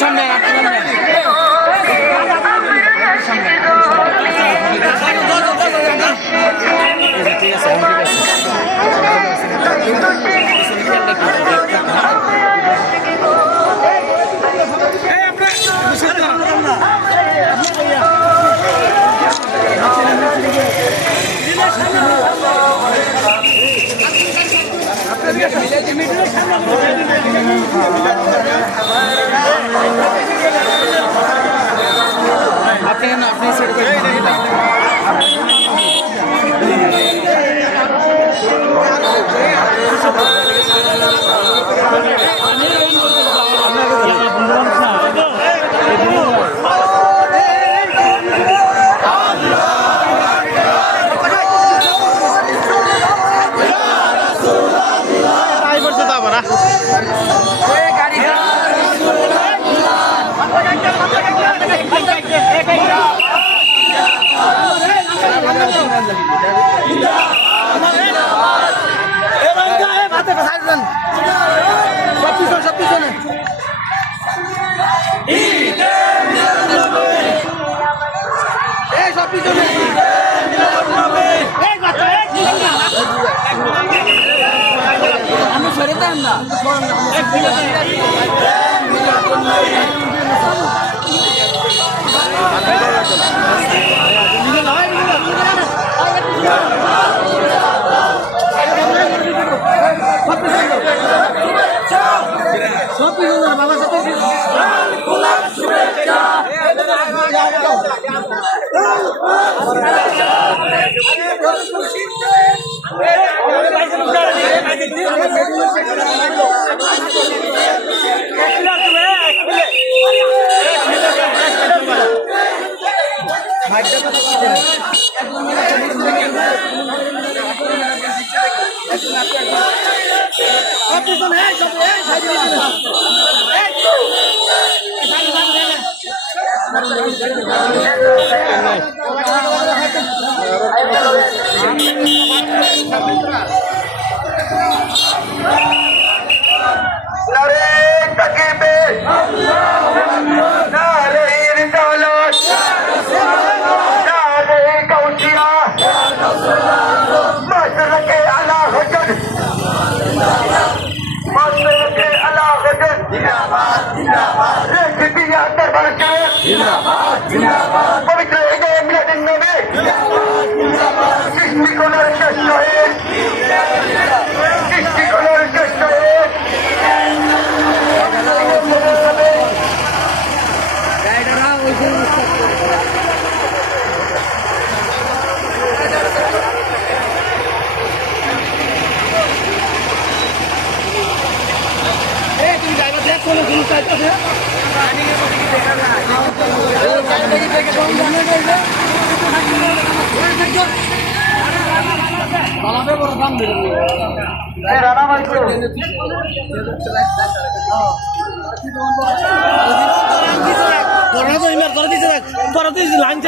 সামনে আপনি সেট করে আমি ছেড়ে দেন না বাবার সাথে পবিত্র ঈদে মিলাদুন নবী সৃষ্টিকর্তার শ্রেষ্ঠ ঈদ সৃষ্টিকর্তার শ্রেষ্ঠ ঈদ তুমি ড্রাইভার দেখ কোনো জিনিস চাইতেছে লাইন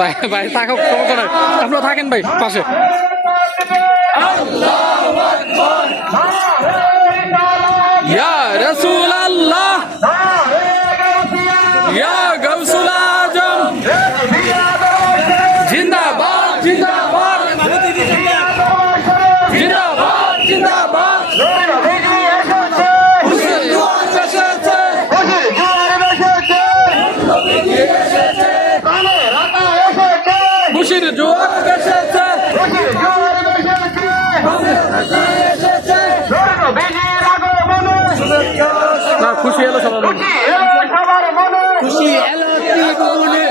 ভাই ভাই থাকুক সমস্যা নাই আপনারা থাকেন ভাই পাশে ইয়া রাসূলুল্লাহ ইয়া গাউসুল আজম জিন্দাবাদ জিন্দাবাদ জিন্দাবাদ জিন্দাবাদ খুশির জোয়ার এসেছে না খুশি এলো সবার মনে খুশি এলো মনে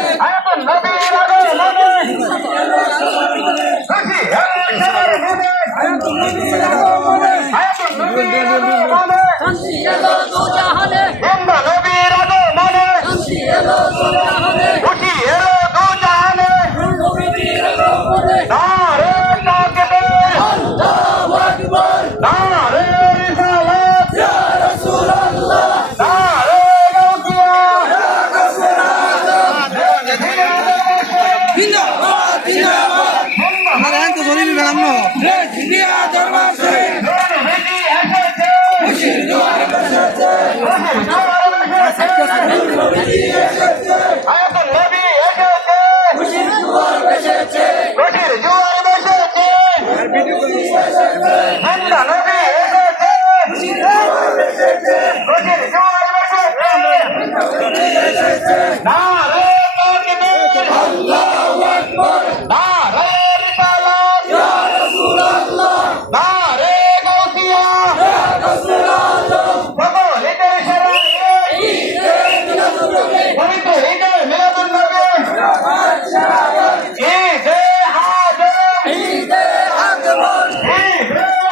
শান্তি এলো দু জাহানে নবীর আগমনে শান্তি এলো দু জাহানে খুশি এলো দু জাহানে হে